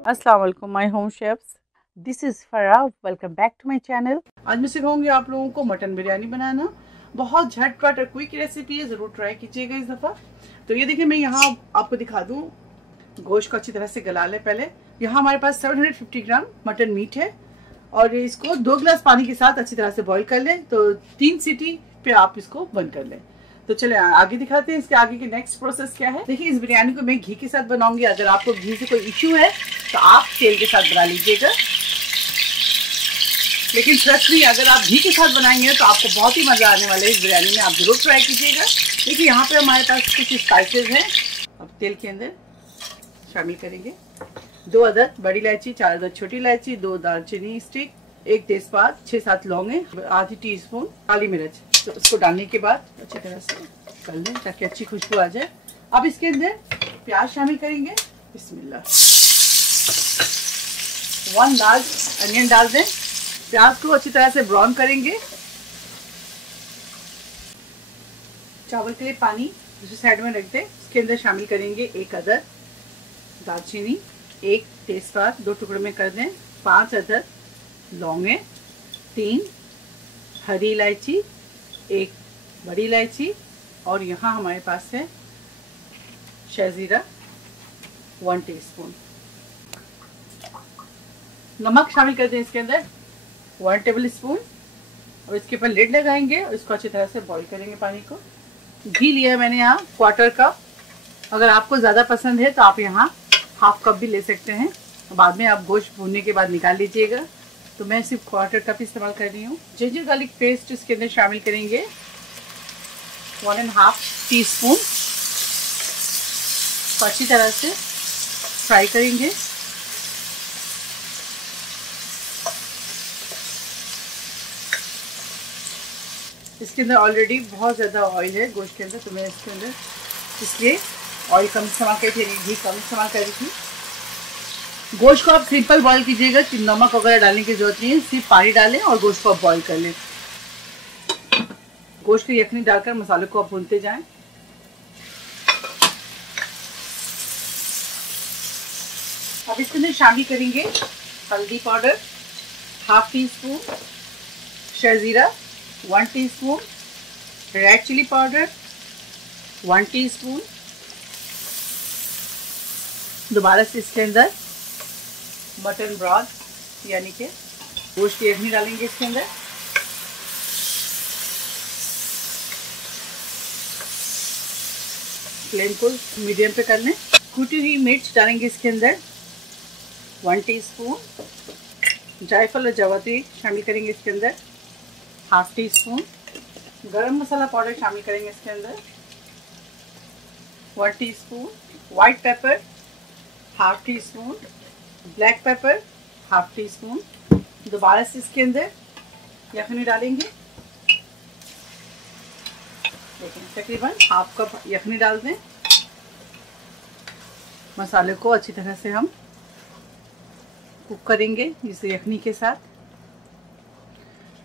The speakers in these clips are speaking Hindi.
अस्सलाम वालेकुम my home chefs, this is Farah. Welcome back to my channel. आज मैं सिखाऊंगी आप लोगों को मटन बिरयानी बनाना। बहुत झटपट और क्विक रेसिपी है, ज़रूर ट्राई कीजिएगा इस दफ़ा। तो ये देखिए, मैं यहाँ आपको दिखा दूँ। गोश्त को अच्छी तरह से गला लें पहले। यहाँ हमारे पास 750 ग्राम मटन मीट है और इसको 2 गिलास पानी के साथ अच्छी तरह से बॉईल कर लें। तो 3 सीटी पे आप इसको बंद कर लें। तो चले आगे दिखाते हैं इसके आगे की नेक्स्ट प्रोसेस क्या है। देखिए, इस बिरयानी को मैं घी के साथ बनाऊंगी। अगर आपको घी से कोई इश्यू है तो आप तेल के साथ बना लीजिएगा, लेकिन ट्रस्ट मी, अगर आप घी के साथ बनाएंगे तो आपको बहुत ही मजा आने वाला है इस बिरयानी में। आप जरूर ट्राई कीजिएगा। देखिए, यहाँ पे हमारे पास कुछ स्पाइसेस हैं। अब तेल के अंदर शामिल करेंगे 2 अदद बड़ी इलायची, 4 अदद छोटी इलायची, 2 दालचीनी स्टिक, 1 तेजपात, 6-7 लौंगे, आधी टीस्पून काली मिर्च। तो इसको डालने के बाद अच्छी तरह से कर लें ताकि अच्छी खुशबू आ जाए। अब इसके अंदर प्याज शामिल करेंगे। बिस्मिल्लाह। 1 लार्ज अनियन डाल दें। प्याज को अच्छी तरह से ब्राउन करेंगे। चावल के लिए पानी दूसरी साइड में रख दें। इसके अंदर शामिल करेंगे 1 अदद दालचीनी, 1 तेजपात 2 टुकड़े में कर दें, 5 अदद लौंगे, 3 हरी इलायची, 1 बड़ी इलायची, और यहाँ हमारे पास है शहजीरा 1 टीस्पून। नमक शामिल कर दें इसके अंदर 1 टेबल स्पून। और इसके ऊपर लिड लगाएंगे और इसको अच्छी तरह से बॉईल करेंगे पानी को। घी लिया है मैंने यहाँ 1/4 कप। अगर आपको ज़्यादा पसंद है तो आप यहाँ 1/2 कप भी ले सकते हैं। बाद में आप गोश्त भूनने के बाद निकाल लीजिएगा। तो मैं सिर्फ 1/4 कप इस्तेमाल कर रही हूँ। जिंजर गार्लिक पेस्ट इसके अंदर शामिल करेंगे 1.5 टीस्पून। अच्छी तरह से फ्राई करेंगे। इसके अंदर ऑलरेडी बहुत ज़्यादा ऑयल है गोश्त के अंदर, तो मैं इसके अंदर इसलिए ऑयल कम इस्तेमाल करी थी, घी कम इस्तेमाल करी थी। गोश्त को आप सिंपल बॉईल कीजिएगा, नमक वगैरह डालने की जरूरत नहीं है। सिर्फ पानी डालें और गोश्त को आप बॉईल कर लें। गोश्त की यखनी डालकर मसाले को आप भूनते जाएं। अब इसके अंदर शामिल करेंगे हल्दी पाउडर 1/2 टीस्पून, शहजीरा 1 teaspoon, red chilli powder 1 teaspoon. दोबारा से इसके अंदर मटन ब्रॉथ यानी कि गोश्त की यखनी डालेंगे इसके अंदर। फ्लेम को मीडियम पे कर लें। कुटी हुई मिर्च डालेंगे इसके अंदर 1 टीस्पून। जायफल और जावित्री शामिल करेंगे इसके अंदर 1/2 टीस्पून। गरम मसाला पाउडर शामिल करेंगे इसके अंदर 1 teaspoon. White paper 1/2 teaspoon. Black pepper 1/2 teaspoon. दोबारा से इसके अंदर यखनी डालेंगे। देखिए, तकरीबन 1/2 कप यखनी डाल दें। मसाले को अच्छी तरह से हम कुक करेंगे इस यखनी के साथ।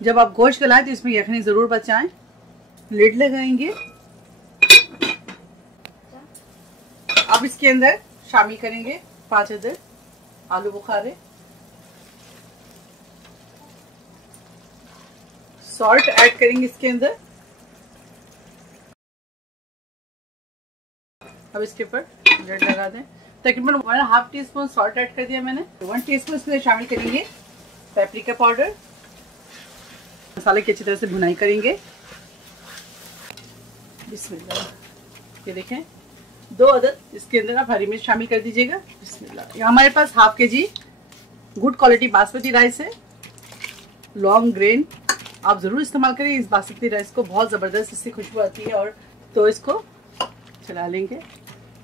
जब आप गोश्त गलाएं तो इसमें यखनी ज़रूर बचाएं। लिड लगाएंगे। अब इसके अंदर शामिल करेंगे 5 अदद आलू बुखारे। सॉल्ट ऐड करेंगे इसके अंदर। अब इसके ऊपर लिड लगा दें। तकरीबन 1/2 टीस्पून सॉल्ट ऐड कर दिया मैंने। 1 टीस्पून इसमें शामिल करेंगे पेपरिका पाउडर। मसाले की अच्छी तरह से भुनाई करेंगे। बिस्मिल्लाह। ये देखें, 2 अदद इसके अंदर आप हरी मिर्च शामिल कर दीजिएगा। बिस्मिल्लाह। यहाँ हमारे पास 1/2 kg good quality basmati rice है, लॉन्ग ग्रेन। आप ज़रूर इस्तेमाल करें इस बासमती राइस को, बहुत ज़बरदस्त इससे खुशबू आती है। और तो इसको चला लेंगे।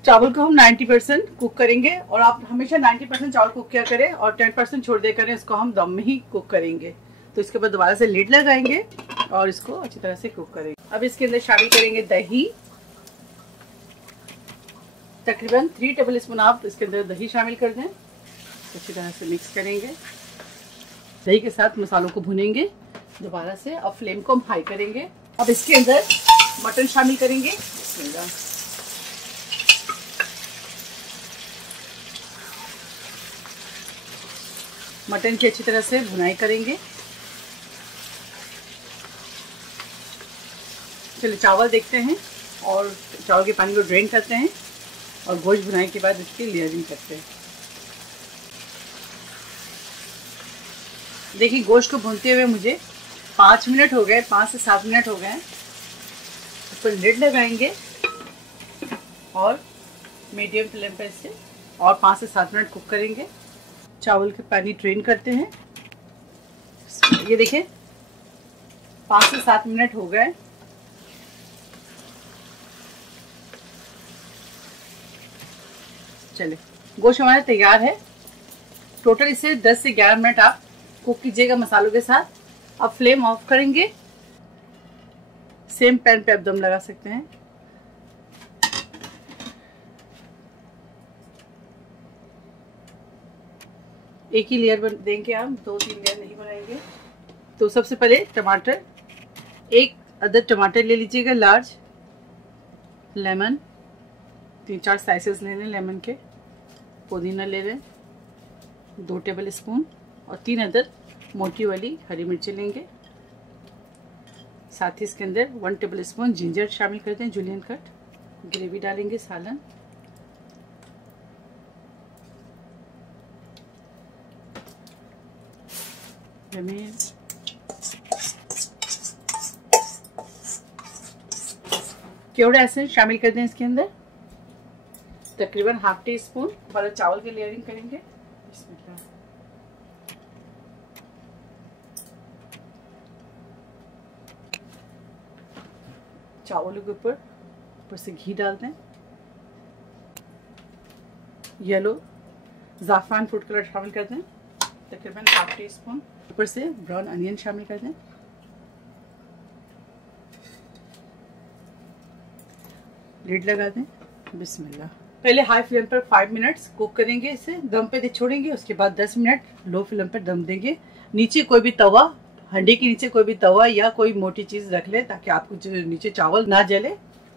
चावल को हम 90% कुक करेंगे और आप हमेशा 90% चावल कुक किया करें और 10% छोड़ दिया करें। इसको हम दम में ही कुक करेंगे। तो इसके बाद दोबारा से लिड लगाएंगे और इसको अच्छी तरह से कुक करेंगे। अब इसके अंदर शामिल करेंगे दही। तकरीबन 3 टेबल स्पून आप इसके अंदर दही शामिल कर दें। अच्छी तरह से मिक्स करेंगे। दही के साथ मसालों को भुनेंगे दोबारा से। अब फ्लेम को हम हाई करेंगे। अब इसके अंदर मटन शामिल करेंगे। मटन की अच्छी तरह से भुनाई करेंगे। चलिए चावल देखते हैं और चावल के पानी को ड्रेन करते हैं और गोश्त भुनाई के बाद इसकी लेयरिंग करते हैं। देखिए गोश्त को भूनते हुए मुझे 5 मिनट हो गए, 5 से 7 मिनट हो गए। इस पर लिड लगाएंगे और मीडियम फ्लेम पर इसे और 5 से 7 मिनट कुक करेंगे। चावल के पानी ड्रेन करते हैं। ये देखिए 5 से 7 मिनट हो गए। चलिए गोश्त हमारा तैयार है। टोटल इसे 10 से 11 मिनट आप कुक कीजिएगा मसालों के साथ। अब फ्लेम ऑफ करेंगे। सेम पैन पे आप दम लगा सकते हैं। एक ही लेयर देंगे, हम 2-3 लेयर नहीं बनाएंगे। तो सबसे पहले टमाटर, एक अदद टमाटर ले लीजिएगा लार्ज। लेमन 3-4 स्लाइसेस ले लें लेमन के। पुदीना ले लें 2 टेबल स्पून और 3 अदद मोटी वाली हरी मिर्ची लेंगे। साथ ही इसके अंदर 1 टेबल स्पून जिंजर शामिल करते हैं, जुलियन कट। ग्रेवी डालेंगे, सालन। केवड़ा एसेंस शामिल कर दें इसके अंदर, तकरीबन ½ टी स्पून। और चावल की लेयरिंग करेंगे। चावलों के ऊपर से घी डाल दें। येलो ज़ाफ़रान फूड कलर शामिल कर दें, तकरीबन ½ टी स्पून। ऊपर से ब्राउन अनियन शामिल कर दें। लिड लगा दें। बिस्मिल्लाह। पहले हाई फ्लेम पर 5 मिनट्स कुक करेंगे, इसे दम पे छोड़ेंगे। उसके बाद 10 मिनट लो फ्लेम पर दम देंगे। नीचे कोई भी तवा, हंडी के नीचे कोई भी तवा या कोई मोटी चीज रख ले ताकि आपको जो नीचे चावल ना जले।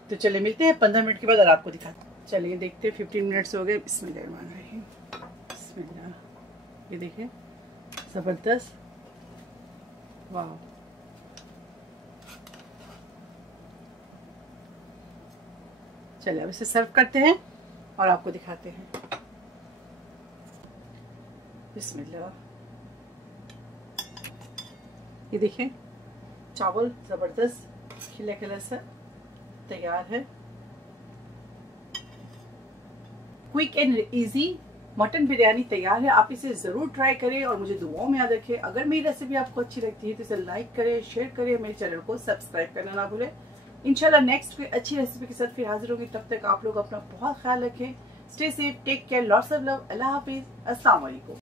तो चले मिलते हैं 15 मिनट के बाद और आपको दिखाते हैं। चलिए देखते हैं 15 मिनट्स हो गए। बिस्मिल्लाह। ये देखिए जबरदस्त, वाह। चलिए अब इसे सर्व करते हैं और आपको दिखाते हैं। बिस्मिल्लाह। ये देखिए चावल जबरदस्त खिला खिला सा तैयार है। Quick and easy mutton biryani तैयार है। आप इसे जरूर ट्राई करें और मुझे दुआओं में याद रखें। अगर मेरी रेसिपी आपको अच्छी लगती है तो इसे लाइक करें, शेयर करें, मेरे चैनल को सब्सक्राइब करना ना भूलें। इंशाल्लाह नेक्स्ट कोई अच्छी रेसिपी के साथ फिर हाजिर होंगी। तब तक आप लोग अपना बहुत ख्याल रखें। Stay safe, take care, lots of love. Allah हाफिज, अस्सलाम वालेकुम।